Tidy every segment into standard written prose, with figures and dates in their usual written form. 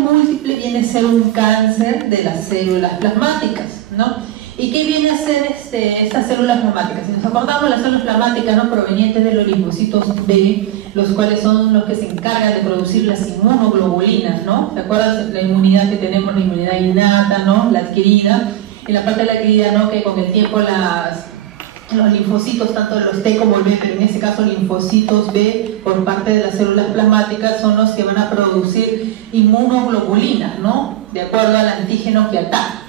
múltiple viene a ser un cáncer de las células plasmáticas, ¿no? ¿Y qué viene a ser estas células plasmáticas? Si nos acordamos, las células plasmáticas, ¿no?, provenientes de los linfocitos B, los cuales son los que se encargan de producir las inmunoglobulinas, ¿no? ¿Te acuerdas la inmunidad que tenemos, la inmunidad innata, ¿no?, la adquirida? En la parte de la adquirida, ¿no?, que con el tiempo los linfocitos, tanto los T como el B, pero en este caso linfocitos B por parte de las células plasmáticas son los que van a producir inmunoglobulinas, ¿no?, de acuerdo al antígeno que ataca.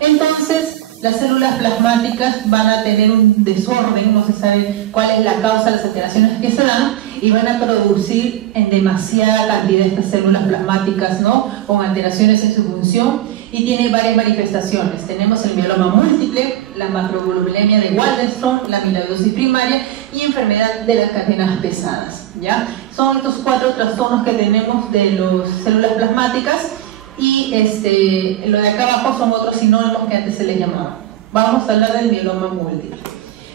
Entonces, las células plasmáticas van a tener un desorden, no se sabe cuál es la causa de las alteraciones que se dan, y van a producir en demasiada cantidad estas células plasmáticas, ¿no?, con alteraciones en su función, y tiene varias manifestaciones. Tenemos el mieloma múltiple, la macroglobulinemia de Waldenström, la amiloidosis primaria y enfermedad de las cadenas pesadas, ¿ya? Son estos 4 trastornos que tenemos de las células plasmáticas. Y lo de acá abajo son otros sinónimos que antes se les llamaba. Vamos a hablar del mieloma múltiple.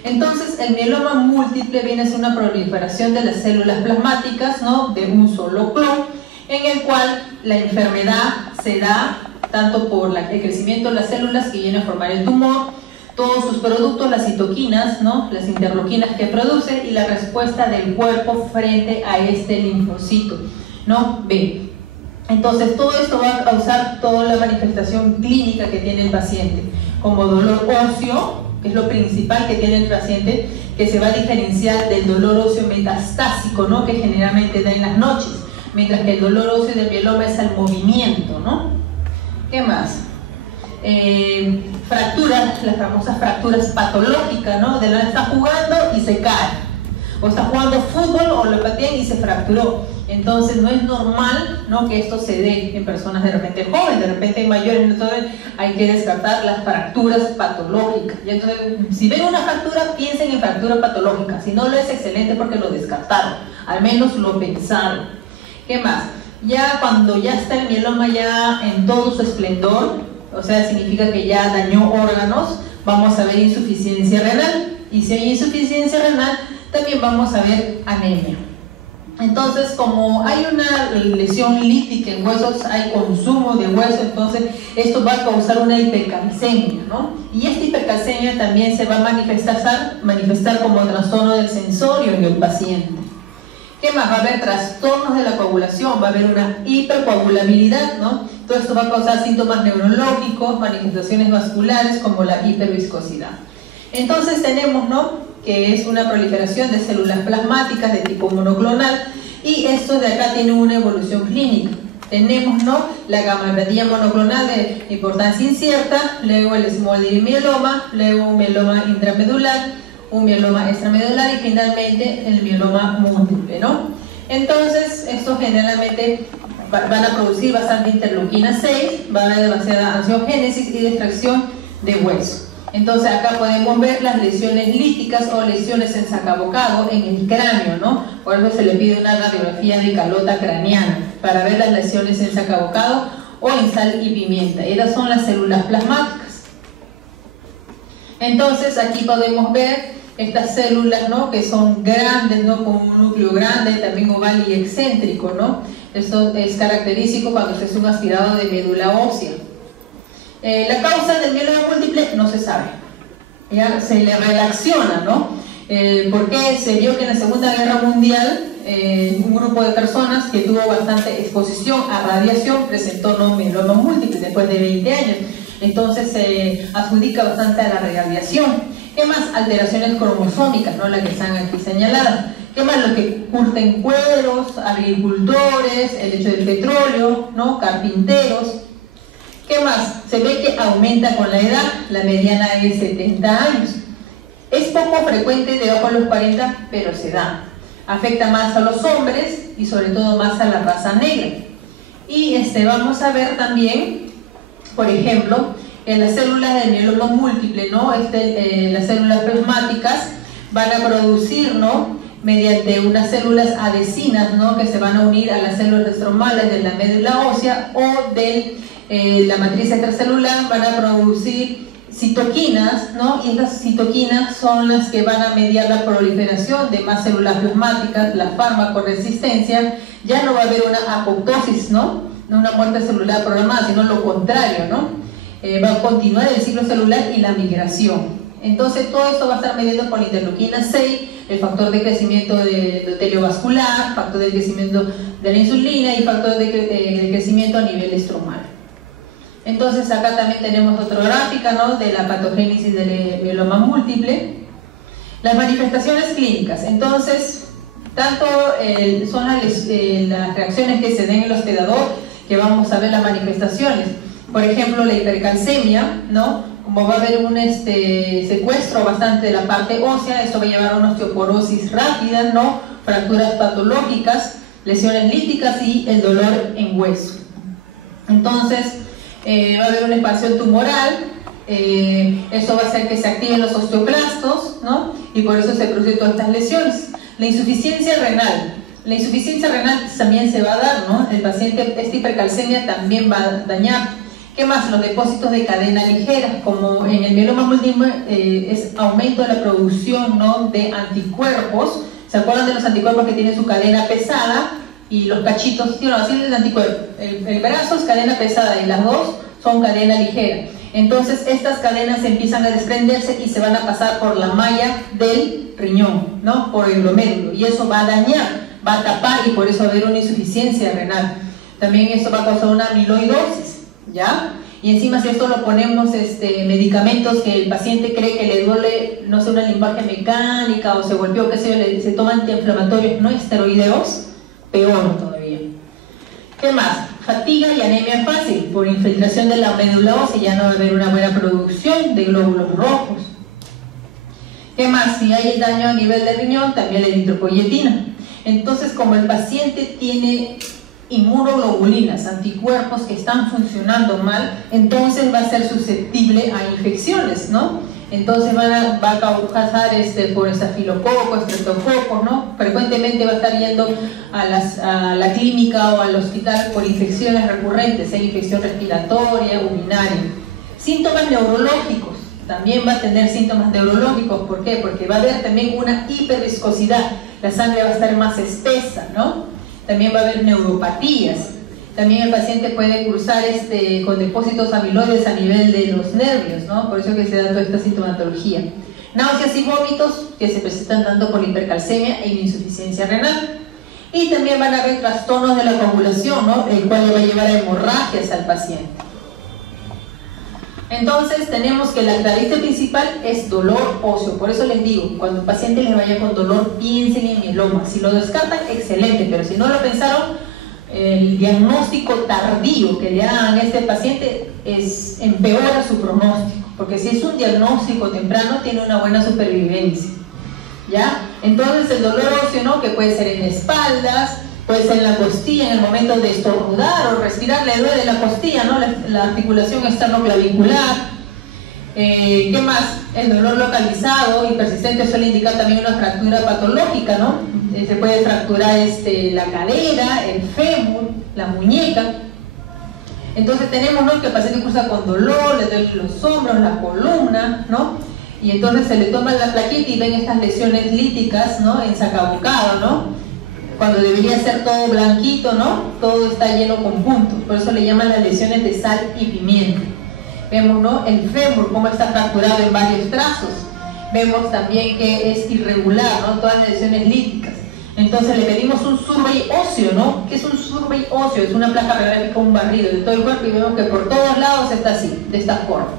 Entonces, el mieloma múltiple viene a ser una proliferación de las células plasmáticas, ¿no?, de un solo clon, en el cual la enfermedad se da tanto por el crecimiento de las células que vienen a formar el tumor, todos sus productos, las citoquinas, ¿no?, las interleuquinas que produce, y la respuesta del cuerpo frente a este linfocito, ¿no?, B. Entonces, todo esto va a causar toda la manifestación clínica que tiene el paciente, como dolor óseo, que es lo principal que tiene el paciente, que se va a diferenciar del dolor óseo metastásico, ¿no?, que generalmente da en las noches, mientras que el dolor óseo del mieloma es al movimiento, ¿no? ¿Qué más? Fracturas, las famosas fracturas patológicas, ¿no?, de la que está jugando y se cae, o está jugando fútbol o lo patean y se fracturó. Entonces no es normal, ¿no?, que esto se dé en personas de repente jóvenes, de repente mayores. Entonces hay que descartar las fracturas patológicas. Y entonces, si ven una fractura, piensen en fractura patológica. Si no, lo es excelente porque lo descartaron, al menos lo pensaron. ¿Qué más? Ya cuando ya está el mieloma ya en todo su esplendor, o sea, significa que ya dañó órganos, vamos a ver insuficiencia renal. Y si hay insuficiencia renal, también vamos a ver anemia. Entonces, como hay una lesión lítica en huesos, hay consumo de hueso, entonces esto va a causar una hipercalcemia, ¿no? Y esta hipercalcemia también se va a manifestar como trastorno del sensorio en el paciente. ¿Qué más? Va a haber trastornos de la coagulación, va a haber una hipercoagulabilidad, ¿no? Todo esto va a causar síntomas neurológicos, manifestaciones vasculares como la hiperviscosidad. Entonces tenemos, ¿no?, que es una proliferación de células plasmáticas de tipo monoclonal, y esto de acá tiene una evolución clínica. Tenemos, ¿no?, la gammaglobulinemia monoclonal de importancia incierta, luego el small mieloma, luego un mieloma intramedular, un mieloma extramedular y finalmente el mieloma múltiple, ¿no? Entonces, estos generalmente van a producir bastante interleuquina 6, va a haber demasiada angiogénesis y distracción de hueso. Entonces acá podemos ver las lesiones líticas o lesiones en sacabocado en el cráneo, ¿no? Por eso se le pide una radiografía de calota craneana para ver las lesiones en sacabocado o en sal y pimienta. Estas son las células plasmáticas. Entonces aquí podemos ver estas células, ¿no?, que son grandes, ¿no?, con un núcleo grande, también oval y excéntrico, ¿no? Esto es característico cuando se hace un aspirado de médula ósea. La causa del mieloma múltiple no se sabe, ya se le relaciona, ¿no? Porque se vio que en la Segunda Guerra Mundial un grupo de personas que tuvo bastante exposición a radiación presentó, ¿no?, mieloma múltiple después de 20 años. Entonces se adjudica bastante a la radiación. ¿Qué más? Alteraciones cromosómicas, ¿no?, las que están aquí señaladas. ¿Qué más? Los que curten cueros, agricultores, el hecho del petróleo, ¿no?, carpinteros. ¿Qué más? Se ve que aumenta con la edad, la mediana es 70 años. Es poco frecuente debajo de los 40, pero se da. Afecta más a los hombres y sobre todo más a la raza negra. Y vamos a ver también, por ejemplo, en las células del mieloma múltiple, ¿no?, las células plasmáticas van a producir, ¿no?, mediante unas células adhesinas, ¿no?, que se van a unir a las células estromales de la médula ósea o de la matriz extracelular, van a producir citoquinas, ¿no?, y estas citoquinas son las que van a mediar la proliferación de más células plasmáticas, la farmacoresistencia. Ya no va a haber una apoptosis, ¿no?, no una muerte celular programada, sino lo contrario, ¿no? Va a continuar el ciclo celular y la migración. Entonces todo esto va a estar medido por la interleuquina 6, el factor de crecimiento del endotelio vascular, factor de crecimiento de la insulina y factor de crecimiento a nivel estromal. Entonces acá también tenemos otra gráfica, ¿no?, de la patogénesis del mieloma múltiple. Las manifestaciones clínicas, entonces, tanto son las reacciones que se den en el hospedador, que vamos a ver las manifestaciones. Por ejemplo, la hipercalcemia, ¿no? Como va a haber un secuestro bastante de la parte ósea, esto va a llevar a una osteoporosis rápida, ¿no?, fracturas patológicas, lesiones líticas y el dolor en hueso. Entonces, va a haber una expansión tumoral, esto va a hacer que se activen los osteoclastos, ¿no?, y por eso se producen todas estas lesiones. La insuficiencia renal. La insuficiencia renal también se va a dar, ¿no? El paciente, esta hipercalcemia también va a dañar. ¿Qué más? Los depósitos de cadena ligera, como en el mieloma múltiple es aumento de la producción, ¿no?, de anticuerpos. ¿Se acuerdan de los anticuerpos que tienen su cadena pesada? Y los cachitos, ¿sí? Así es el anticuerpo. El brazo es cadena pesada y las dos son cadena ligera. Entonces estas cadenas empiezan a desprenderse y se van a pasar por la malla del riñón, ¿no?, por el glomérulo, y eso va a dañar, va a tapar, y por eso va a haber una insuficiencia renal. También esto va a causar una amiloidosis, ¿ya? Y encima, si esto lo ponemos medicamentos que el paciente cree que le duele, no sé, una limbaje mecánica o se golpeó, qué sé yo, se toman antiinflamatorios no esteroideos, peor todavía. ¿Qué más? Fatiga y anemia fácil, por infiltración de la médula ósea, ya no va a haber una buena producción de glóbulos rojos. ¿Qué más? Si hay daño a nivel de riñón, también la eritropoyetina. Entonces, como el paciente tiene inmunoglobulinas, anticuerpos que están funcionando mal, entonces va a ser susceptible a infecciones, ¿no? Entonces va a causar por estafilococo, estreptococo, ¿no? Frecuentemente va a estar yendo a la clínica o al hospital por infecciones recurrentes, infección respiratoria, urinaria. Síntomas neurológicos, también va a tener síntomas neurológicos. ¿Por qué? Porque va a haber también una hiperviscosidad, la sangre va a estar más espesa, ¿no? También va a haber neuropatías. También el paciente puede cursar con depósitos amiloides a nivel de los nervios, ¿no? Por eso que se da toda esta sintomatología. Náuseas y vómitos que se presentan tanto por la hipercalcemia e insuficiencia renal. Y también van a haber trastornos de la coagulación, ¿no?, el cual le va a llevar a hemorragias al paciente. Entonces tenemos que la característica principal es dolor óseo. Por eso les digo, cuando el paciente les vaya con dolor, piensen en mieloma. Si lo descartan, excelente, pero si no lo pensaron, el diagnóstico tardío que le hagan a este paciente empeora su pronóstico, porque si es un diagnóstico temprano tiene una buena supervivencia, ¿ya? Entonces el dolor óseo, ¿no?, que puede ser en espaldas, puede ser en la costilla, en el momento de estornudar o respirar le duele la costilla, ¿no?, la articulación externoclavicular. ¿Qué más? El dolor localizado y persistente suele indicar también una fractura patológica, ¿no? Se puede fracturar la cadera, el fémur, la muñeca. Entonces tenemos, ¿no?, que el paciente cursa con dolor, le duelen los hombros, la columna, ¿no? Y entonces se le toma la plaquita y ven estas lesiones líticas, ¿no?, ensacabucado, ¿no? Cuando debería ser todo blanquito, ¿no? Todo está lleno con puntos, por eso le llaman las lesiones de sal y pimienta. Vemos, ¿no?, el fémur, cómo está fracturado en varios trazos. Vemos también que es irregular, ¿no?, todas las lesiones líticas. Entonces le pedimos un survey óseo, ¿no? ¿Qué es un survey óseo? Es una placa radiográfica, un barrido de todo el cuerpo, y vemos que por todos lados está así, de esta forma.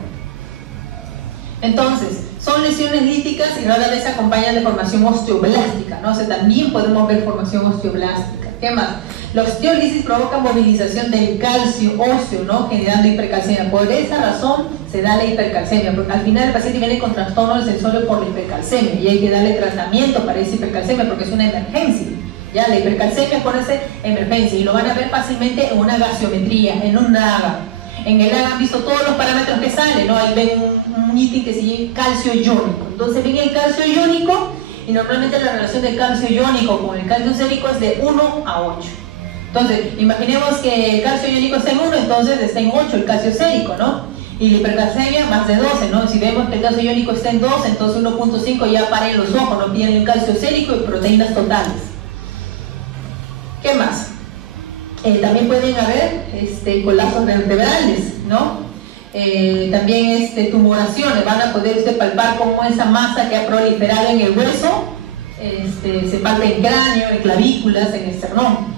Entonces, son lesiones líticas y rara vez se acompañan de formación osteoblástica, ¿no? O sea, también podemos ver formación osteoblástica. ¿Qué más? La osteólisis provoca movilización del calcio óseo, ¿no?, generando hipercalcemia. Por esa razón se da la hipercalcemia, porque al final el paciente viene con trastorno del sensorio por la hipercalcemia y hay que darle tratamiento para esa hipercalcemia porque es una emergencia. Ya, la hipercalcemia es por esa emergencia y lo van a ver fácilmente en una gaseometría, en un AGA. En el AGA han visto todos los parámetros que salen, ¿no? Ahí ven un ítem que se llama calcio iónico. Entonces ven el calcio iónico y normalmente la relación del calcio iónico con el calcio sérico es de 1 a 8. Entonces, imaginemos que el calcio iónico está en 1, entonces está en 8 el calcio sérico, ¿no? Y la hipercalcemia más de 12, ¿no? Si vemos que el calcio iónico está en 2, entonces 1.5 ya paren los ojos, no piden el calcio sérico y proteínas totales. ¿Qué más? También pueden haber colapsos vertebrales, ¿no? También tumoraciones, van a poder usted palpar cómo esa masa que ha proliferado en el hueso se palpa en cráneo, en clavículas, en esternón.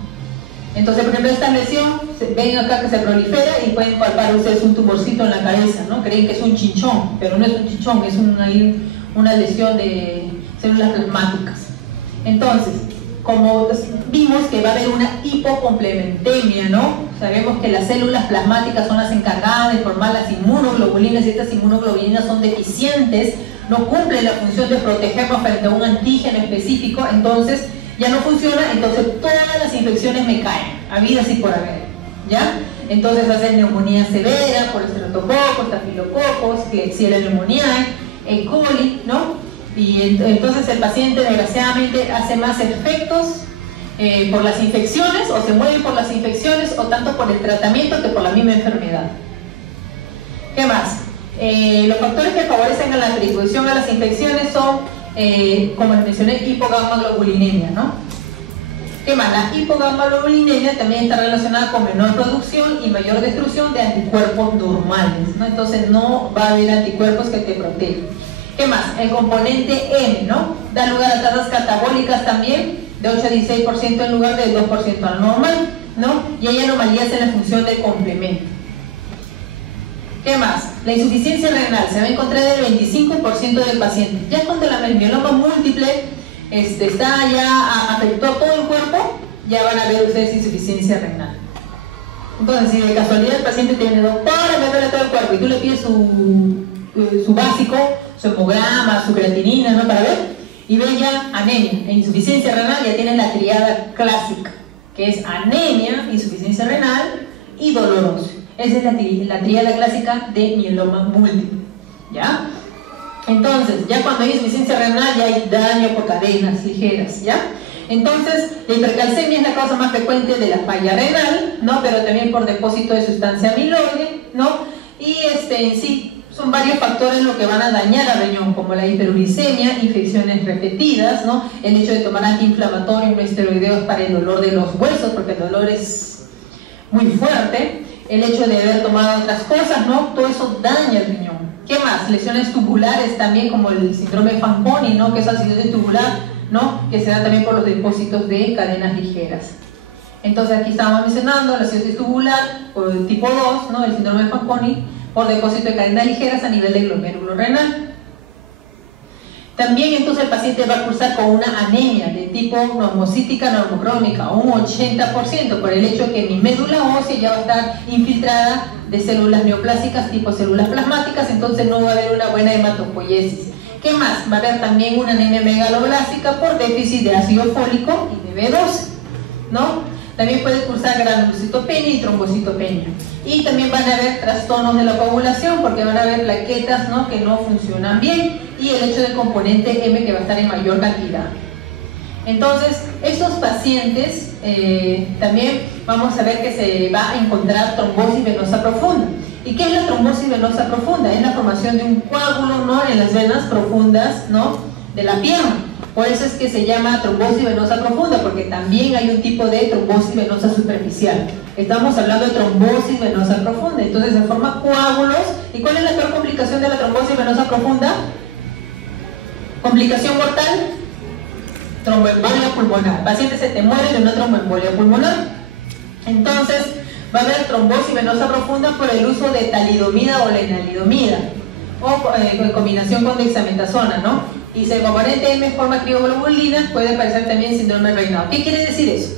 Entonces, por ejemplo, esta lesión, ven acá que se prolifera y pueden palpar ustedes un tumorcito en la cabeza, ¿no? Creen que es un chinchón, pero no es un chinchón, es una lesión de células plasmáticas. Entonces, como vimos que va a haber una hipocomplementemia, ¿no? Sabemos que las células plasmáticas son las encargadas de formar las inmunoglobulinas y estas inmunoglobulinas son deficientes, no cumplen la función de protegernos frente a un antígeno específico, entonces ya no funciona, entonces todas las infecciones me caen, habidas y por haber, ¿ya? Entonces hacen neumonía severa por estreptococos, estafilococos, Klebsiella pneumoniae, E. coli, ¿no? Y entonces el paciente desgraciadamente hace más efectos por las infecciones, o se muere por las infecciones, o tanto por el tratamiento que por la misma enfermedad. ¿Qué más? Los factores que favorecen a la predisposición a las infecciones son, como les mencioné, hipogammaglobulinemia, ¿no? ¿Qué más? La hipogammaglobulinemia también está relacionada con menor producción y mayor destrucción de anticuerpos normales, ¿no? Entonces no va a haber anticuerpos que te protegen. ¿Qué más? El componente M, ¿no? Da lugar a tasas catabólicas también, de 8 a 16% en lugar del 2% al normal, ¿no? Y hay anomalías en la función del complemento. ¿Qué más? La insuficiencia renal se va a encontrar en el 25% del paciente. Ya cuando la mieloma múltiple ya afectó a todo el cuerpo, ya van a ver ustedes insuficiencia renal. Entonces, si de casualidad el paciente tiene doctor, me duele todo el cuerpo y tú le pides su básico, su hemograma, su creatinina, ¿no? Para ver, y ve ya anemia e insuficiencia renal, ya tienen la triada clásica, que es anemia, insuficiencia renal y dolor óseo. Esa es la triada clásica de mieloma múltiple, ¿ya? Entonces, ya cuando hay insuficiencia renal, ya hay daño por cadenas ligeras, ¿ya? Entonces, la hipercalcemia es la causa más frecuente de la falla renal, ¿no? Pero también por depósito de sustancia amiloide, ¿no? Y en sí, son varios factores los que van a dañar al riñón, como la hiperuricemia, infecciones repetidas, ¿no? El hecho de tomar antiinflamatorios no esteroideos para el dolor de los huesos, porque el dolor es muy fuerte. El hecho de haber tomado otras cosas, ¿no? Todo eso daña el riñón. ¿Qué más? Lesiones tubulares también, como el síndrome de Fanconi, ¿no? Que es acidosis tubular, ¿no? Que se da también por los depósitos de cadenas ligeras. Entonces aquí estamos mencionando la acidosis tubular por el tipo 2, ¿no? El síndrome de Fanconi, por depósito de cadenas ligeras a nivel del glomérulo renal. También entonces el paciente va a cursar con una anemia de tipo normocítica normocrómica, un 80%, por el hecho que mi médula ósea ya va a estar infiltrada de células neoplásicas tipo células plasmáticas, entonces no va a haber una buena hematopoiesis. ¿Qué más? Va a haber también una anemia megaloblástica por déficit de ácido fólico y de B12, ¿no? También puede cursar granulocitopenia y trombocitopenia. Y también van a haber trastornos de la coagulación porque van a haber plaquetas, ¿no? Que no funcionan bien, y el hecho del componente M que va a estar en mayor cantidad. Entonces, estos pacientes también vamos a ver que se va a encontrar trombosis venosa profunda. ¿Y qué es la trombosis venosa profunda? Es la formación de un coágulo, ¿no? En las venas profundas, ¿no? De la pierna. Por eso es que se llama trombosis venosa profunda, porque también hay un tipo de trombosis venosa superficial. Estamos hablando de trombosis venosa profunda, entonces se forman coágulos. ¿Y cuál es la peor complicación de la trombosis venosa profunda? Complicación mortal, tromboembolia pulmonar. El paciente se te muere de una tromboembolia pulmonar. Entonces va a haber trombosis venosa profunda por el uso de talidomida o lenalidomida, o en combinación con dexametasona, ¿no? Y si el componente M forma crioglobulinas, puede aparecer también síndrome de Raynaud. ¿Qué quiere decir eso?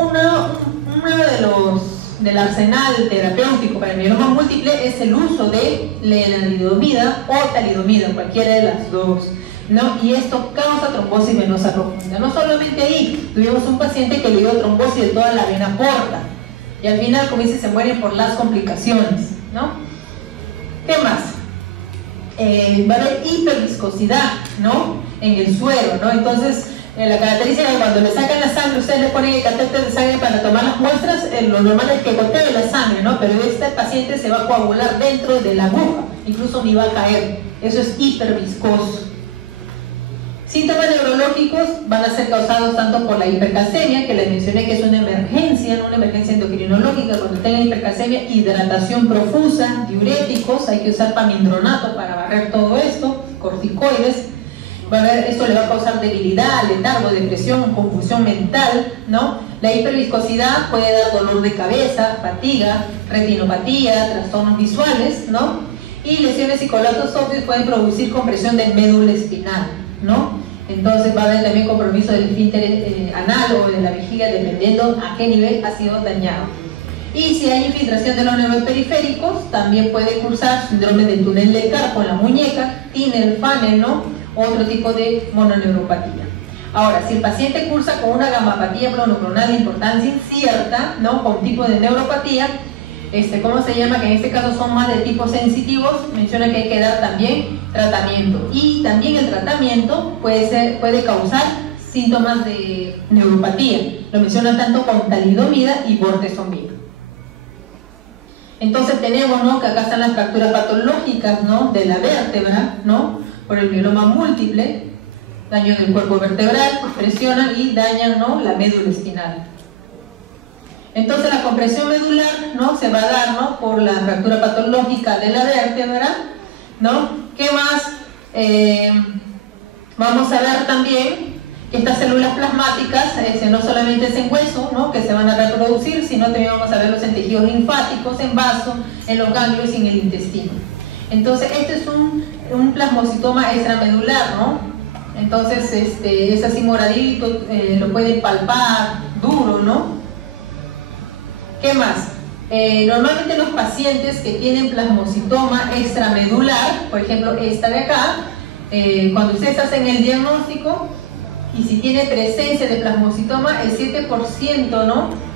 Uno del arsenal terapéutico para el mieloma múltiple es el uso de lenalidomida o talidomida, cualquiera de las dos, ¿no? Y esto causa trombosis venosa profunda. No solamente ahí, tuvimos un paciente que le dio trombosis de toda la vena porta, y al final, como dice, se mueren por las complicaciones, ¿no? ¿Qué más? Va a haber hiperviscosidad, ¿no? En el suero, ¿no? Entonces, la característica es que cuando le sacan la sangre, ustedes le ponen el catéter de sangre para tomar las muestras, lo normal es que gotee la sangre, ¿no? Pero este paciente se va a coagular dentro de la aguja, incluso ni va a caer. Eso es hiperviscoso. Síntomas neurológicos van a ser causados tanto por la hipercalcemia, que les mencioné que es una emergencia, no una emergencia endocrinológica. Cuando tengan hipercalcemia, hidratación profusa, diuréticos, hay que usar pamindronato para barrer todo esto, corticoides. Esto le va a causar debilidad, letargo, depresión, confusión mental, ¿no? La hiperviscosidad puede dar dolor de cabeza, fatiga, retinopatía, trastornos visuales, ¿no? Y lesiones psicológicas óseas pueden producir compresión del médula espinal, ¿no? Entonces va a haber también compromiso del esfínter anal o de la vejiga, dependiendo a qué nivel ha sido dañado. Y si hay infiltración de los nervios periféricos, también puede cursar síndrome del túnel del carpo en la muñeca, Tinel, Fanel, ¿no? Otro tipo de mononeuropatía. Ahora, si el paciente cursa con una gamapatía monoclonal de importancia incierta, ¿no? Con tipo de neuropatía, ¿cómo se llama? Que en este caso son más de tipos sensitivos, menciona que hay que dar también tratamiento. Y también el tratamiento puede causar síntomas de neuropatía. Lo menciona tanto con talidomida y bortezomib. Entonces tenemos, ¿no? Que acá están las fracturas patológicas, ¿no? De la vértebra, ¿no? Por el mieloma múltiple, daño del cuerpo vertebral, presionan y dañan, ¿no? La médula espinal. Entonces la compresión medular, ¿no? Se va a dar, ¿no? Por la fractura patológica de la vértebra, ¿no? ¿Qué más? Vamos a ver también que estas células plasmáticas no solamente es en hueso, ¿no? Que se van a reproducir, sino también vamos a verlos en tejidos linfáticos, en vaso, en los ganglios y en el intestino. Entonces este es un plasmocitoma extramedular, ¿no? Entonces es así moradito, lo pueden palpar, duro, ¿no? ¿Qué más? Normalmente los pacientes que tienen plasmocitoma extramedular, por ejemplo esta de acá, cuando ustedes hacen el diagnóstico y si tiene presencia de plasmocitoma, el 7%, ¿no?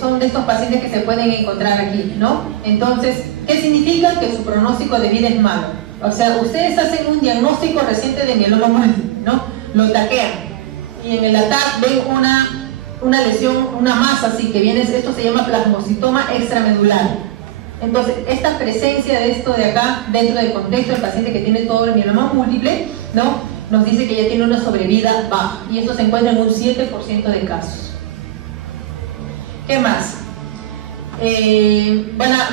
Son de estos pacientes que se pueden encontrar aquí, ¿no? Entonces, ¿qué significa? Que su pronóstico de vida es malo. O sea, ustedes hacen un diagnóstico reciente de mieloma múltiple, ¿no? Lo taquean y en el ATAC ven una lesión, una masa así que viene, esto se llama plasmocitoma extramedular. Entonces, esta presencia de esto de acá, dentro del contexto del paciente que tiene todo el mieloma múltiple, ¿no? Nos dice que ya tiene una sobrevida baja y esto se encuentra en un 7% de casos. ¿Qué más?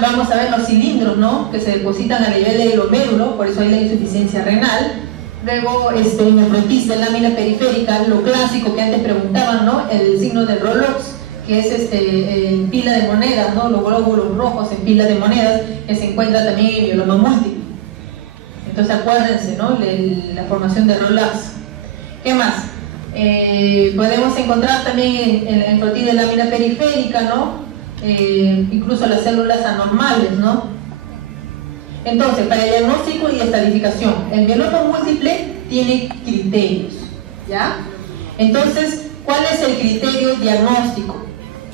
Vamos a ver los cilindros, ¿no? Que se depositan a nivel del glomérulo, por eso hay la insuficiencia renal. Luego, nefrotis de lámina periférica, lo clásico que antes preguntaban, ¿no? El signo de Rolox, que es en pila de monedas, ¿no? Los glóbulos rojos en pila de monedas, que se encuentra también en mieloma múltiple. Entonces acuérdense, ¿no? La formación de Rolox. ¿Qué más? Podemos encontrar también en la nefrotis de lámina periférica, ¿no? Incluso las células anormales, ¿no? Entonces, para el diagnóstico y estadificación, el mieloma múltiple tiene criterios, ¿ya? Entonces, ¿cuál es el criterio diagnóstico?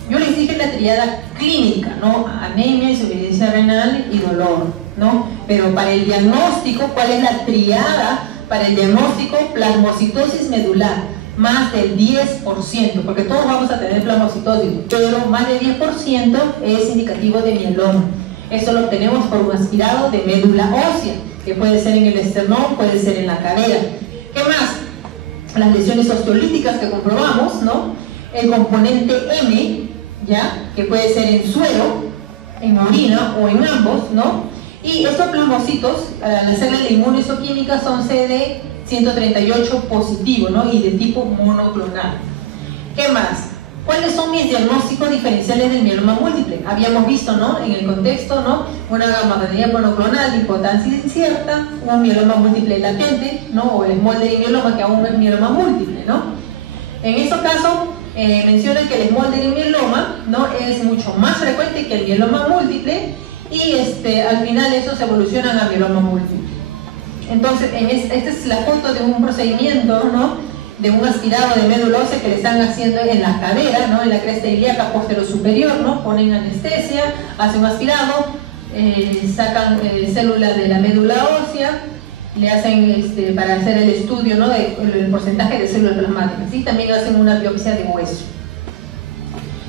Yo les dije la triada clínica, ¿no? Anemia, insuficiencia renal y dolor, ¿no? Pero para el diagnóstico, ¿cuál es la triada? Para el diagnóstico, plasmocitosis medular, más del 10%, porque todos vamos a tener plasmocitosis, pero más del 10% es indicativo de mieloma. Eso lo obtenemos por un aspirado de médula ósea, que puede ser en el esternón, puede ser en la cadera. ¿Qué más? Las lesiones osteolíticas que comprobamos, ¿no? El componente M, ¿ya? Que puede ser en suero, en orina o en ambos, ¿no? Y estos plasmocitos, al hacer la inmunohistoquímica, son CD138 positivo, ¿no? Y de tipo monoclonal. ¿Qué más? ¿Cuáles son mis diagnósticos diferenciales del mieloma múltiple? Habíamos visto, ¿no? En el contexto, ¿no? Una gamapatía monoclonal de importancia incierta, un mieloma múltiple latente, ¿no? O el smoldering mieloma, que aún no es mieloma múltiple, ¿no? En estos casos, mencionan que el smoldering mieloma, ¿no? Es mucho más frecuente que el mieloma múltiple y al final eso se evoluciona a mieloma múltiple. Entonces, esta es la foto de un procedimiento, ¿no? De un aspirado de médula ósea que le están haciendo en la cadera, ¿no? En la cresta ilíaca posterior superior, ¿no? Ponen anestesia, hacen un aspirado, sacan células de la médula ósea, le hacen para hacer el estudio, ¿no? del porcentaje de células plasmáticas, y también hacen una biopsia de hueso.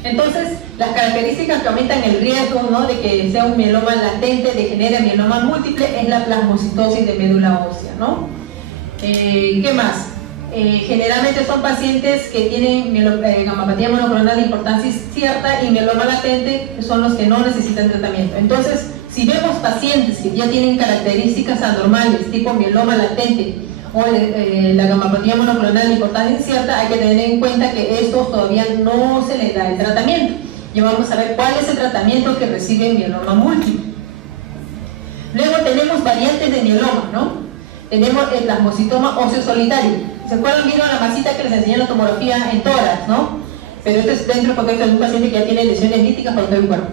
Entonces, las características que aumentan el riesgo, ¿no? De que sea un mieloma latente, de genere mieloma múltiple, es la plasmocitosis de médula ósea, ¿no? ¿Qué más? generalmente son pacientes que tienen gamapatía monoclonal de importancia incierta y mieloma latente, que son los que no necesitan tratamiento. Entonces, si vemos pacientes que ya tienen características anormales, tipo mieloma latente o la gamapatía monoclonal de importancia incierta, hay que tener en cuenta que estos todavía no se les da el tratamiento. Y vamos a ver cuál es el tratamiento que recibe el mieloma múltiple. Luego tenemos variantes de mieloma, ¿no? Tenemos el plasmocitoma óseo solitario. ¿Se acuerdan? Vieron la masita que les enseñé en la tomografía en tórax, ¿no? Pero esto es dentro del contexto de un paciente que ya tiene lesiones líticas por todo el cuerpo,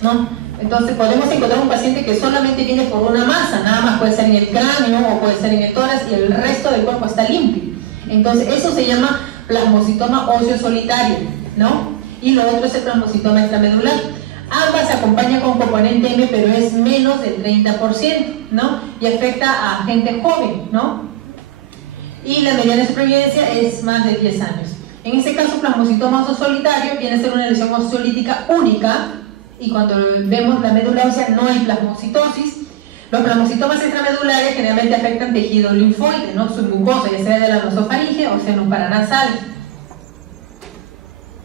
¿no? Entonces podemos encontrar un paciente que solamente viene por una masa, nada más puede ser en el cráneo o puede ser en el tórax y el resto del cuerpo está limpio. Entonces eso se llama plasmocitoma óseo solitario, ¿no? Y lo otro es el plasmocitoma extramedular. Ambas se acompañan con componente M, pero es menos del 30%, ¿no? Y afecta a gente joven, ¿no? Y la mediana de supervivencia es más de 10 años. En este caso, plasmocitoma óseo solitario viene a ser una lesión osteolítica única, y cuando vemos la médula ósea no hay plasmocitosis. Los plasmocitomas extramedulares generalmente afectan tejido linfoide, ¿no? Submucosa, ya sea de la nasofaringe o seno paranasal.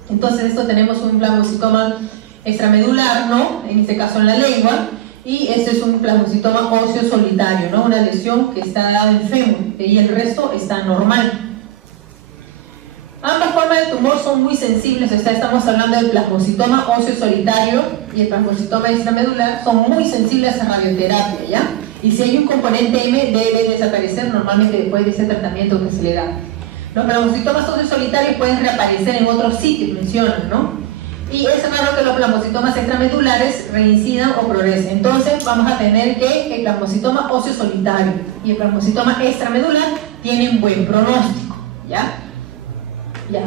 Entonces, esto tenemos un plasmocitoma extramedular, ¿no? En este caso en la lengua, y este es un plasmocitoma óseo solitario, ¿no? Una lesión que está dada en fémur y el resto está normal. Ambas formas de tumor son muy sensibles, o sea, estamos hablando del plasmocitoma óseo solitario y el plasmocitoma extramedular, son muy sensibles a radioterapia, ¿ya? Y si hay un componente M, debe desaparecer normalmente después de ese tratamiento que se le da. Los plasmocitomas óseos solitarios pueden reaparecer en otros sitios, mencionan, ¿no? Y es raro que los plasmocitomas extramedulares reincidan o progresen. Entonces vamos a tener que el plasmocitoma óseo solitario y el plasmocitoma extramedular tienen buen pronóstico, ¿ya?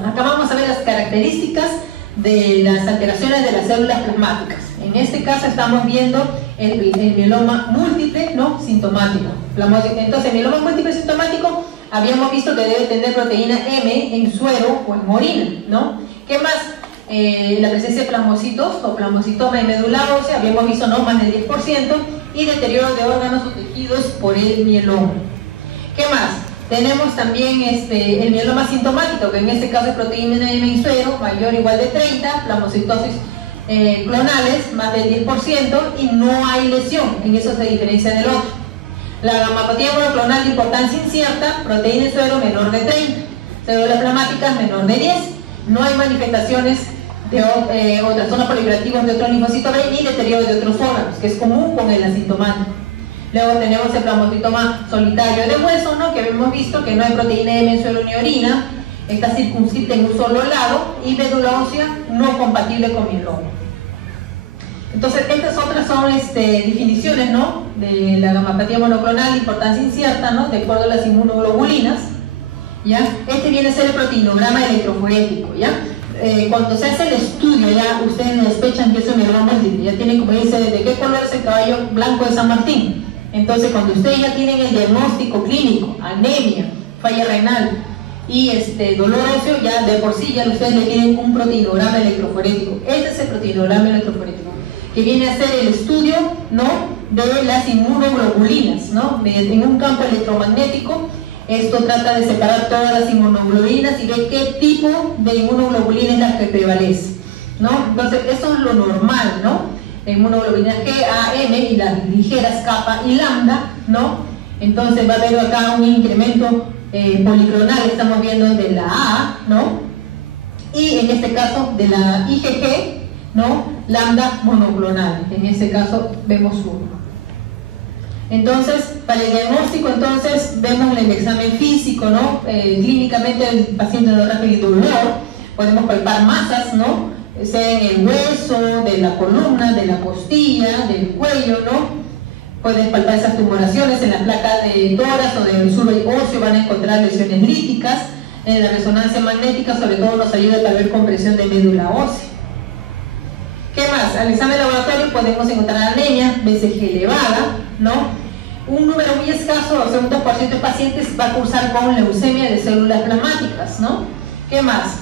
Acá vamos a ver las características de las alteraciones de las células plasmáticas. En este caso estamos viendo el mieloma múltiple, ¿no? Sintomático. Entonces, el mieloma múltiple sintomático habíamos visto que debe tener proteína M en suero o en orina, ¿no? ¿Qué más? La presencia de plasmocitos o plasmocitoma en médula ósea, habíamos visto, ¿no? Más del 10%, y deterioro de órganos o tejidos por el mieloma. ¿Qué más? Tenemos también el mieloma sintomático, que en este caso es proteína M en suero, mayor o igual de 30, plasmocitosis clonales, más del 10%, y no hay lesión, en eso se diferencia del otro. La gamapatía monoclonal de importancia incierta, proteína en suero menor de 30, células plasmáticas menor de 10, no hay manifestaciones de otras zonas proliferativas de otros linfocitos B ni deterioro de otros órganos, que es común con el asintomático. Luego tenemos el plasmocitoma solitario de hueso, ¿no? Que hemos visto que no hay proteína M en suero ni orina, está circunscrita en un solo lado, y médula ósea no compatible con mieloma. Entonces, estas otras son definiciones, ¿no? De la gamapatía monoclonal de importancia incierta, ¿no? De acuerdo a las inmunoglobulinas, ¿ya? Este viene a ser el proteinograma electroforético, ¿ya? Cuando se hace el estudio, ya ustedes sospechan que es un mieloma múltiple, ya tienen, como dice, ¿de qué color es el caballo blanco de San Martín? Entonces, cuando ustedes ya tienen el diagnóstico clínico, anemia, falla renal y dolor óseo, ya de por sí ya ustedes le tienen un proteinograma electroforético. Este es el proteinograma electroforético, que viene a ser el estudio, ¿no? De las inmunoglobulinas, ¿no? En un campo electromagnético. Esto trata de separar todas las inmunoglobulinas y ver qué tipo de inmunoglobulina es la que prevalece, ¿no? Entonces, eso es lo normal, ¿no? La inmunoglobulina G, A, M y las ligeras kappa y lambda, ¿no? Entonces va a haber acá un incremento policlonal, estamos viendo de la A, ¿no? Y en este caso de la IgG, ¿no? Lambda monoclonal, en este caso vemos uno. Entonces, para el diagnóstico, entonces, vemos el examen físico, ¿no? Clínicamente el paciente no refiere dolor, podemos palpar masas, ¿no? Sea en el hueso, de la columna, de la costilla, del cuello, ¿no? Pueden palpar esas tumoraciones en la placa de tórax o del survey óseo, van a encontrar lesiones líticas. En la resonancia magnética, sobre todo, nos ayuda para ver compresión de médula ósea. ¿Qué más? Al examen laboratorio podemos encontrar anemia, BCG elevada, ¿no? Un número muy escaso, o sea, un 2% de pacientes va a cursar con leucemia de células plasmáticas, ¿no? ¿Qué más?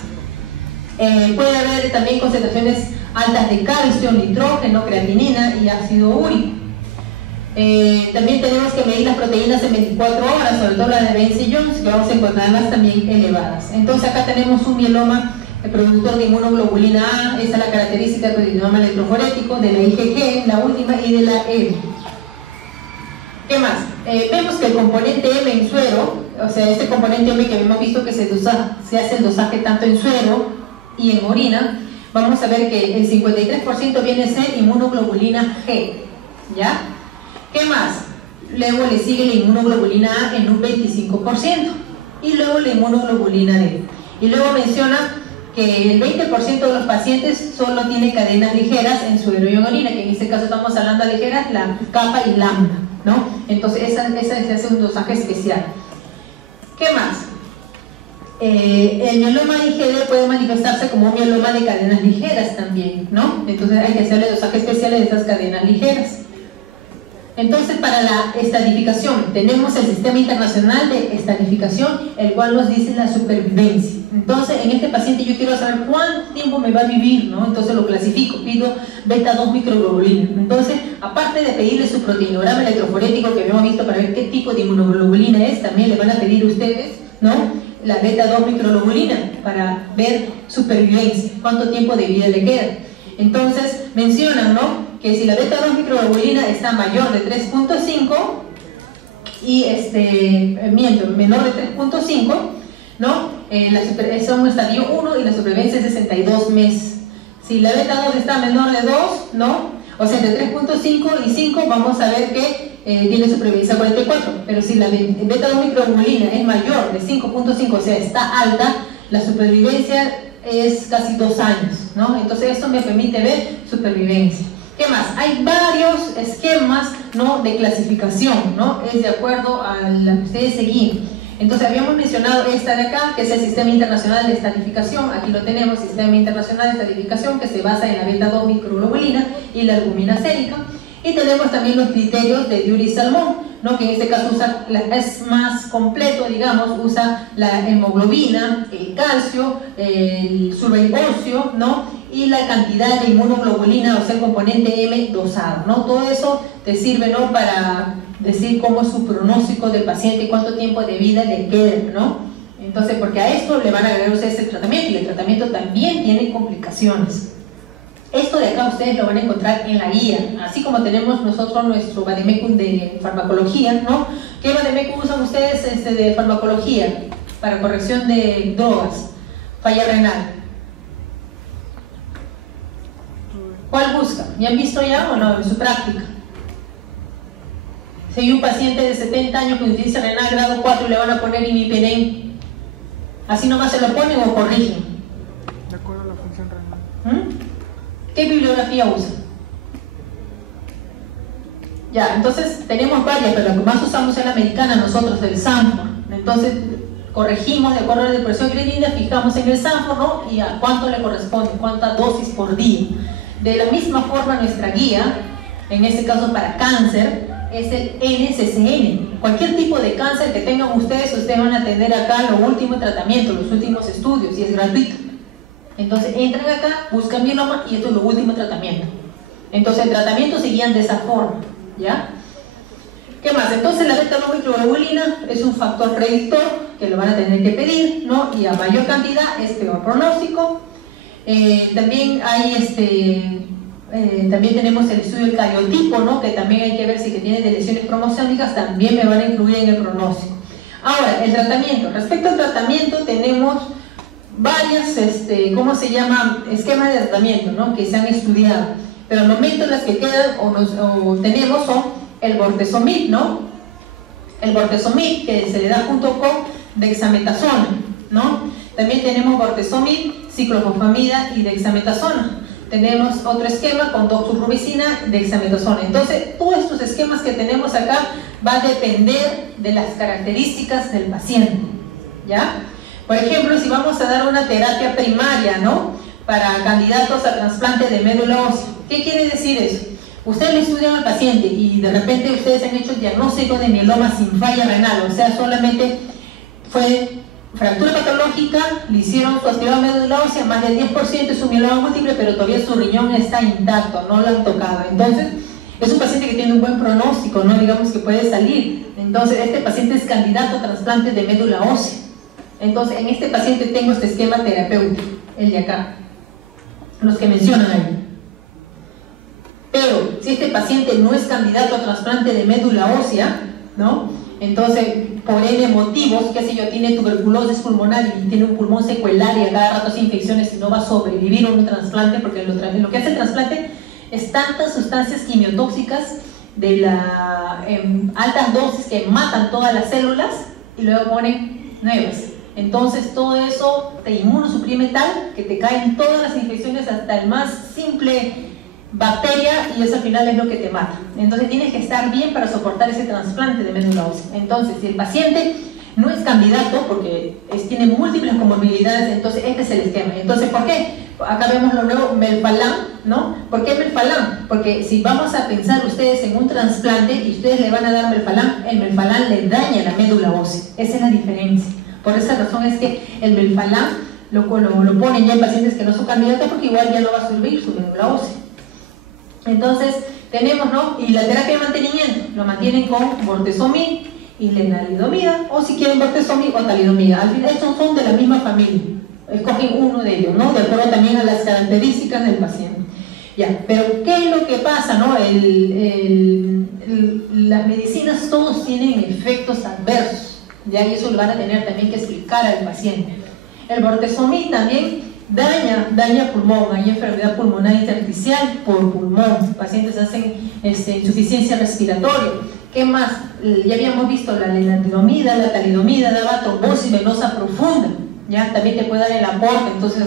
Puede haber también concentraciones altas de calcio, nitrógeno, creatinina y ácido úrico. También tenemos que medir las proteínas en 24 horas, sobre todo las de Vence Jones, que vamos a encontrarlas también elevadas. Entonces acá tenemos un mieloma productor de inmunoglobulina A, esa es la característica del mieloma electroforético, de la IgG, la última, y de la M. ¿Qué más? Vemos que el componente M en suero, o sea, este componente M que hemos visto que se hace el dosaje tanto en suero y en orina, vamos a ver que el 53% viene a ser inmunoglobulina G, ¿ya? ¿Qué más? Luego le sigue la inmunoglobulina A en un 25% y luego la inmunoglobulina D. Y luego menciona que el 20% de los pacientes solo tiene cadenas ligeras en suero y en orina, que en este caso estamos hablando de ligeras, la kappa y lambda, ¿no? Entonces esa se hace un dosaje especial. ¿Qué más? El mieloma IgD puede manifestarse como un mieloma de cadenas ligeras también, ¿no? Entonces hay que hacerle dosaje especial de esas cadenas ligeras. Entonces, para la estadificación, tenemos el Sistema Internacional de Estadificación, el cual nos dice la supervivencia. Entonces, en este paciente yo quiero saber cuánto tiempo me va a vivir, ¿no? Entonces lo clasifico, pido beta 2 microglobulina. Entonces, aparte de pedirle su proteinograma electroforético que habíamos visto para ver qué tipo de inmunoglobulina es, también le van a pedir ustedes, ¿no?, la beta 2 microglobulina para ver supervivencia, cuánto tiempo de vida le queda. Entonces, mencionan, ¿no?, que si la beta 2 microglobulina está mayor de 3.5 y menor de 3.5, ¿no?, son un estadio 1 y la supervivencia es 62 meses. Si la beta 2 está menor de 2, ¿no?, o sea, entre 3.5 y 5, vamos a ver que tiene supervivencia 44. Pero si la beta 2 microglobulina es mayor de 5.5, o sea, está alta, la supervivencia es casi 2 años, ¿no? Entonces esto me permite ver supervivencia. ¿Qué más? Hay varios esquemas, ¿no?, de clasificación, ¿no? Es de acuerdo a la que ustedes seguían. Entonces habíamos mencionado esta de acá, que es el Sistema Internacional de Estadificación. Aquí lo tenemos, Sistema Internacional de Estadificación, que se basa en la beta 2 microglobulina y la albumina sérica. Y tenemos también los criterios de Diuri Salmón, ¿no?, que en este caso es más completo, digamos, usa la hemoglobina, el calcio, el survey óseo, ¿no?, y la cantidad de inmunoglobulina, o sea, el componente M dosado, ¿no? Todo eso te sirve, ¿no?, para decir cómo es su pronóstico del paciente, cuánto tiempo de vida le queda, ¿no? Entonces, porque a esto le van a agregar ustedes el tratamiento, y el tratamiento también tiene complicaciones. Esto de acá ustedes lo van a encontrar en la guía, así como tenemos nosotros nuestro vademecum de farmacología, ¿no? ¿Qué vademecum usan ustedes de farmacología para corrección de drogas, falla renal? ¿Cuál busca? ¿Ya han visto ya o no en su práctica? Si hay un paciente de 70 años con insuficiencia renal grado 4 y le van a poner imipenem, ¿así nomás se lo ponen o corrigen? De acuerdo a la función renal. ¿Qué bibliografía usa? Ya, entonces tenemos varias, pero lo que más usamos es la americana nosotros, el Sanford. Entonces corregimos de acuerdo a la depresión clínica, fijamos en el Sanford, ¿no?, y a cuánto le corresponde, cuánta dosis por día. De la misma forma, nuestra guía, en este caso para cáncer, es el NCCN. Cualquier tipo de cáncer que tengan ustedes van a tener acá los últimos tratamientos, los últimos estudios, y es gratuito. Entonces entran acá, buscan mieloma y esto es lo último tratamiento. Entonces el tratamiento se guían de esa forma, ¿ya? ¿Qué más? Entonces la beta 2 microglobulina es un factor predictor que lo van a tener que pedir, ¿no?, y a mayor cantidad es peor pronóstico. También hay también tenemos el estudio del cariotipo, ¿no?, que también hay que ver si que tiene de lesiones cromosómicas, también me van a incluir en el pronóstico. Ahora, el tratamiento. Respecto al tratamiento tenemos varias, ¿cómo se llama?, esquemas de tratamiento, ¿no?, que se han estudiado, pero al momento las que quedan o tenemos son el bortezomib, ¿no?, el bortezomib que se le da junto con dexametasona, ¿no? También tenemos bortezomib, ciclofosfamida y dexametasona. Tenemos otro esquema con doxorubicina, dexametasona. Entonces, todos estos esquemas que tenemos acá va a depender de las características del paciente, ¿ya? Por ejemplo, si vamos a dar una terapia primaria, ¿no?, para candidatos a trasplante de médula ósea, ¿qué quiere decir eso? Ustedes le estudian al paciente y de repente ustedes han hecho el diagnóstico de mieloma sin falla renal, o sea, solamente fue fractura patológica, le hicieron su aspirado de médula ósea, más del 10% es un mieloma múltiple, pero todavía su riñón está intacto, no lo han tocado. Entonces, Es un paciente que tiene un buen pronóstico, ¿no? Digamos que puede salir. Entonces, este paciente es candidato a trasplante de médula ósea. Entonces, en este paciente tengo este esquema terapéutico, el de acá, los que mencionan ahí. Pero, si este paciente no es candidato a trasplante de médula ósea, ¿no? Entonces, por N motivos, qué sé yo, tiene tuberculosis pulmonar y tiene un pulmón secuelar y a cada rato hace infecciones y no va a sobrevivir a un trasplante, porque lo que hace el trasplante es tantas sustancias quimiotóxicas de altas dosis que matan todas las células y luego ponen nuevas. Entonces todo eso te inmunosuprime tal que te caen todas las infecciones hasta el más simple bacteria y eso al final es lo que te mata. Entonces tienes que estar bien para soportar ese trasplante de médula ósea. Entonces si el paciente no es candidato porque tiene múltiples comorbilidades, entonces este es el esquema. Entonces, ¿por qué? Acá vemos lo nuevo, melphalan, ¿no? ¿Por qué melphalan? Porque si vamos a pensar ustedes en un trasplante y ustedes le van a dar melphalan, el melphalan le daña la médula ósea. Esa es la diferencia. Por esa razón es que el melphalan lo ponen ya en pacientes que no son candidatos porque igual ya no va a servir su médula ósea. Entonces, tenemos, ¿no? Y la terapia de mantenimiento lo mantienen con bortezomib y lenalidomida, o si quieren bortezomib o talidomida. Al final estos son de la misma familia, escogen uno de ellos, ¿no? De acuerdo también a las características del paciente. Ya, pero ¿qué es lo que pasa, no? Las medicinas todos tienen efectos adversos, ya, y eso lo van a tener también que explicar al paciente. El bortezomib también daña pulmón, hay enfermedad pulmonar intersticial por pulmón, pacientes hacen insuficiencia respiratoria. ¿Qué más? Ya habíamos visto la lenalidomida, la talidomida daba trombosis venosa profunda, ¿ya? También te puede dar el aporte, entonces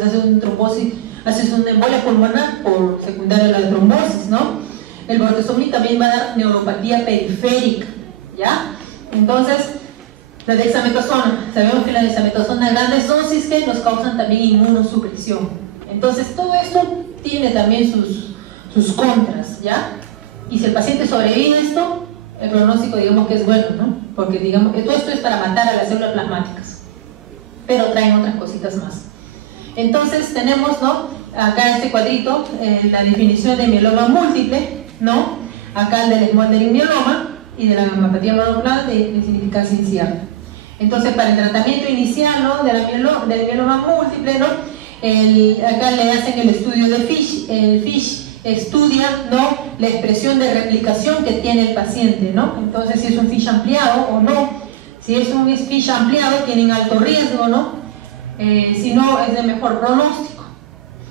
haces una embolia pulmonar por secundaria a la trombosis, ¿no? El bortezomib también va a dar neuropatía periférica, ¿ya? Entonces, la dexametasona, sabemos que la dexametasona a grandes dosis que nos causan también inmunosupresión. Entonces, todo esto tiene también sus contras, ¿ya? Y si el paciente sobrevive esto, el pronóstico digamos que es bueno, ¿no? Porque digamos que todo esto es para matar a las células plasmáticas, pero traen otras cositas más. Entonces tenemos, ¿no? Acá este cuadrito, la definición de mieloma múltiple, ¿no? Acá el del Smoldering mieloma y de la gammopatía mononuclear de significancia incierta. Entonces para el tratamiento inicial, ¿no? del mieloma múltiple, ¿no? Acá le hacen el estudio de Fish, Fish estudia, ¿no? La expresión de replicación que tiene el paciente, ¿no? Entonces si es un FISH ampliado o no. Si es un FISH ampliado tienen alto riesgo, ¿no? Si no es de mejor pronóstico.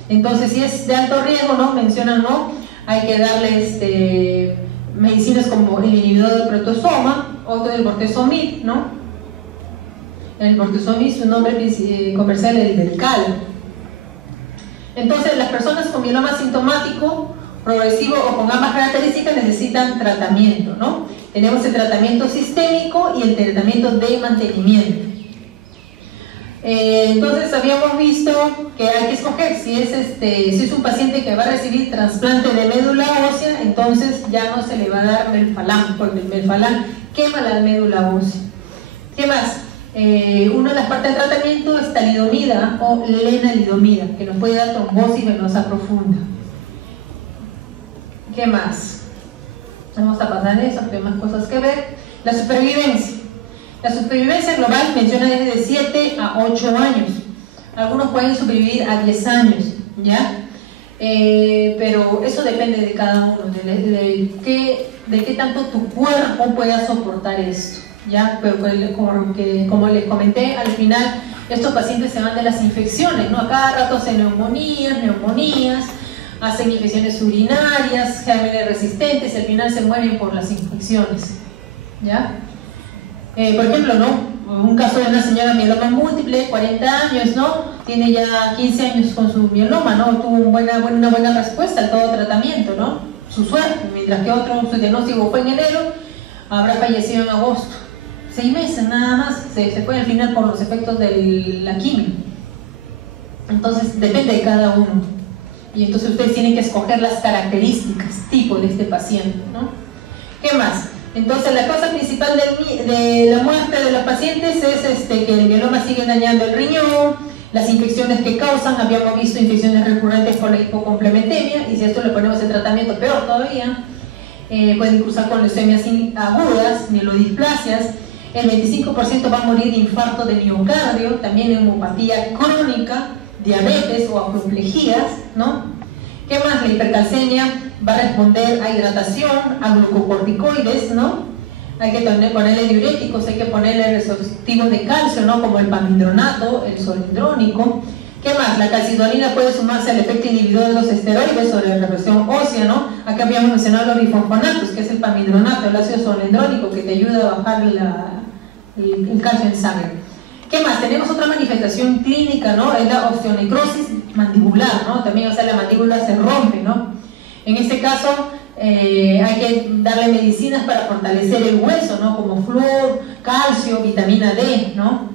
Entonces si es de alto riesgo, ¿no? Mencionan, ¿no? Hay que darle medicinas como el inhibidor del proteasoma, otro del bortezomib, ¿no? El bortezomib, su nombre comercial es el Belcal. Entonces, las personas con mieloma asintomático, progresivo o con ambas características necesitan tratamiento, ¿no? Tenemos el tratamiento sistémico y el tratamiento de mantenimiento. Entonces, habíamos visto que hay que escoger si es un paciente que va a recibir trasplante de médula ósea, entonces ya no se le va a dar melphalan, porque el melphalan quema la médula ósea. ¿Qué más? Una de las partes del tratamiento es talidomida o lenalidomida, que nos puede dar trombosis venosa profunda. ¿Qué más? Vamos a pasar eso, porque hay más cosas que ver. La supervivencia. La supervivencia global menciona desde 7 a 8 años. Algunos pueden sobrevivir a 10 años, ¿ya? Pero eso depende de cada uno, de qué tanto tu cuerpo pueda soportar esto. ¿Ya? Pero como les comenté, al final estos pacientes se van de las infecciones, ¿no? A cada rato hacen neumonías, hacen infecciones urinarias, gérmenes resistentes y al final se mueren por las infecciones, ¿ya? Por ejemplo, ¿no? Un caso de una señora mieloma múltiple, 40 años, ¿no? Tiene ya 15 años con su mieloma, ¿no? Tuvo una buena respuesta a todo tratamiento, ¿no? Su suerte, mientras que otro, su diagnóstico fue en enero, habrá fallecido en agosto. 6 meses nada más, se fue al final por los efectos de la quimio. Entonces depende de cada uno. Y entonces ustedes tienen que escoger las características, tipo de este paciente, ¿no? ¿Qué más? Entonces la causa principal de la muerte de los pacientes es que el mieloma sigue dañando el riñón, las infecciones que causan, habíamos visto infecciones recurrentes por la hipocomplementemia, y si a esto le ponemos el tratamiento peor todavía. pueden cursar con leucemias agudas, mielodisplasias, el 25% va a morir de infarto de miocardio, también neumopatía crónica, diabetes o apoplejías, ¿no? ¿Qué más? La hipercalcemia va a responder a hidratación, a glucocorticoides, ¿no? Hay que ponerle diuréticos, hay que ponerle resortivos de calcio, ¿no? Como el pamidronato, el solindrónico. ¿Qué más? La calcidonina puede sumarse al efecto inhibidor de los esteroides sobre la represión ósea, ¿no? Acá habíamos mencionado los bifosfonatos, que es el pamidronato, el ácido solindrónico, que te ayuda a bajar el calcio en sangre. ¿Qué más? Tenemos otra manifestación clínica, ¿no? Es la osteonecrosis mandibular, ¿no? También, o sea, la mandíbula se rompe, ¿no? En este caso, hay que darle medicinas para fortalecer el hueso, ¿no? Como flúor, calcio, vitamina D, ¿no?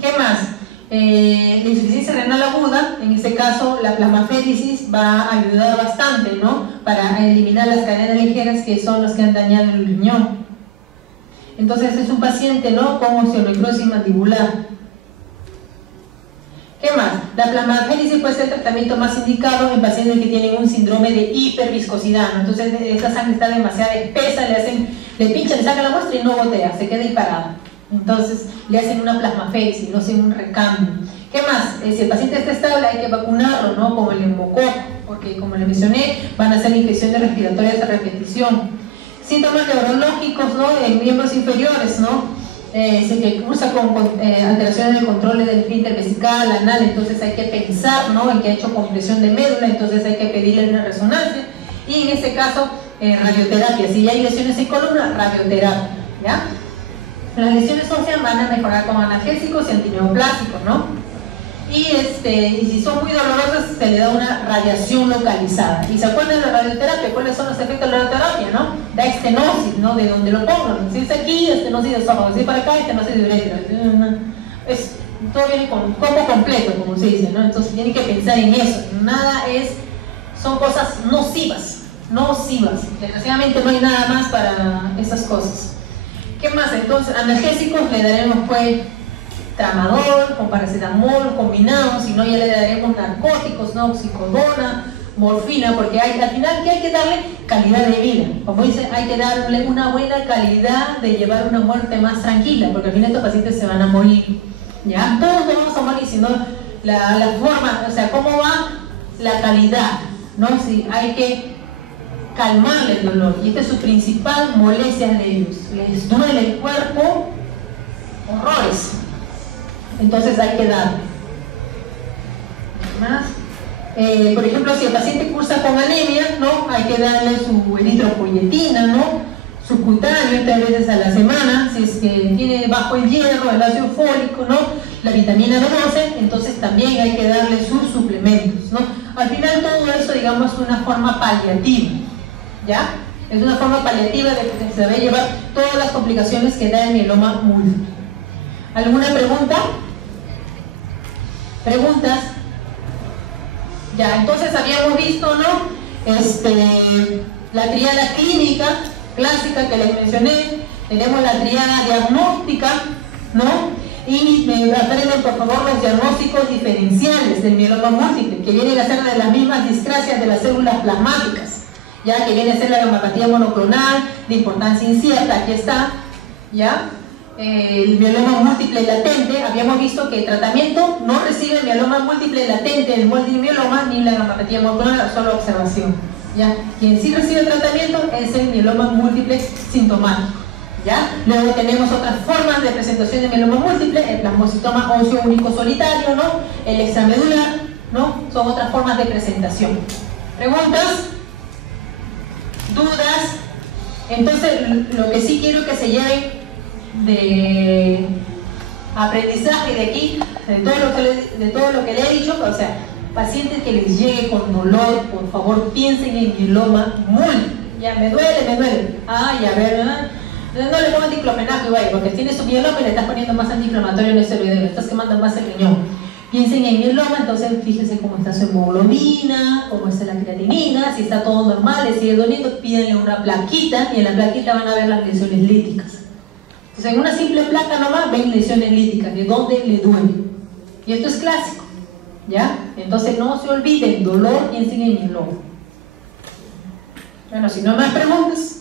¿Qué más? La insuficiencia renal aguda, en este caso la plasmaféresis va a ayudar bastante, ¿no? Para eliminar las cadenas ligeras que son las que han dañado el riñón. Entonces es un paciente, ¿no? Con osteonecrosis mandibular. ¿Qué más? La plasmaféresis puede ser el tratamiento más indicado en pacientes que tienen un síndrome de hiperviscosidad, ¿no? Entonces esta sangre está demasiado espesa, le pinchan, le sacan la muestra y no gotea, se queda ahí parada. Entonces le hacen una plasmaféresis, no hacen un recambio. ¿Qué más? Si el paciente está estable hay que vacunarlo, ¿no? Como el neumococo, porque como le mencioné, van a ser infecciones respiratorias a repetición. Síntomas neurológicos, ¿no? En miembros inferiores, ¿no? Se cursa con alteraciones del control del esfínter vesical, anal, entonces hay que pensar, ¿no? En que ha hecho compresión de médula, entonces hay que pedirle una resonancia. Y en este caso, radioterapia. Si ya hay lesiones en columna, radioterapia, ¿ya? Las lesiones óseas van a mejorar con analgésicos y antineoplásicos, ¿no? Y si son muy dolorosas, se le da una radiación localizada. ¿Y se acuerdan de la radioterapia? ¿Cuáles son los efectos de la radioterapia, no? Da estenosis, ¿no? De donde lo pongan. Si es aquí, estenosis de esófago. Si es para acá, estenosis de uretra. Todo viene con un combo completo, como se dice, ¿no? Entonces tienen que pensar en eso. Son cosas nocivas. Desgraciadamente no hay nada más para esas cosas. ¿Qué más? Entonces, analgésicos le daremos pues tramadol, con paracetamol combinados, si no ya le daremos narcóticos, ¿no? Oxicodona, morfina, porque al final ¿qué hay que darle? Calidad de vida. Como dicen, hay que darle una buena calidad de llevar una muerte más tranquila, porque al final estos pacientes se van a morir, ¿ya? Todos nos vamos a morir, sino la forma, o sea, cómo va la calidad, ¿no? Si hay que calmarle el dolor, y esta es su principal molestia de ellos, les duele el cuerpo, horrores, entonces hay que darle. Más. Por ejemplo, si el paciente cursa con anemia, ¿no? Hay que darle su eritropoyetina, ¿no? Subcutáneo 3 veces a la semana. Si es que tiene bajo el hierro, el ácido fólico, ¿no? La vitamina B12, entonces también hay que darle sus suplementos, ¿no? Al final todo eso, digamos, es una forma paliativa, ¿ya? Es una forma paliativa de que se debe llevar todas las complicaciones que da el mieloma múltiple. ¿Alguna pregunta? ¿Preguntas? Ya, entonces habíamos visto, ¿no? La triada clínica clásica que les mencioné, tenemos la triada diagnóstica, ¿no? Y me aprenden por favor los diagnósticos diferenciales del mieloma múltiple, que vienen a ser de las mismas discrasias de las células plasmáticas, ya que viene a ser la gammapatía monoclonal de importancia incierta, aquí está, ¿ya? El mieloma múltiple latente, habíamos visto que el tratamiento no recibe el mieloma múltiple latente, el multimieloma ni la gammapatía monoclonal, solo observación, ¿ya? Quien sí recibe el tratamiento es el mieloma múltiple sintomático, ¿ya? Luego tenemos otras formas de presentación de mieloma múltiple, el plasmocitoma óseo único solitario, ¿no? El extramedular, ¿no? Son otras formas de presentación. ¿Preguntas? ¿Dudas? Entonces, lo que sí quiero que se lleven de aprendizaje de aquí, de todo lo que le he dicho, o sea, pacientes que les llegue con dolor, por favor piensen en mieloma múltiple. Ya, me duele. Ay, a ver, no le pongan diclofenac igual, porque tiene su mieloma y le estás poniendo más antiinflamatorio en el esteroideo, le estás quemando más el riñón. Piensen en mieloma, entonces fíjense cómo está su hemoglobina, cómo está la creatinina, si está todo normal, le sigue doliendo, pídenle una plaquita y en la plaquita van a ver las lesiones líticas. Entonces en una simple placa nomás ven lesiones líticas, de dónde le duele. Y esto es clásico, ¿ya? Entonces no se olviden, dolor, piensen en mieloma. Bueno, si no más preguntas.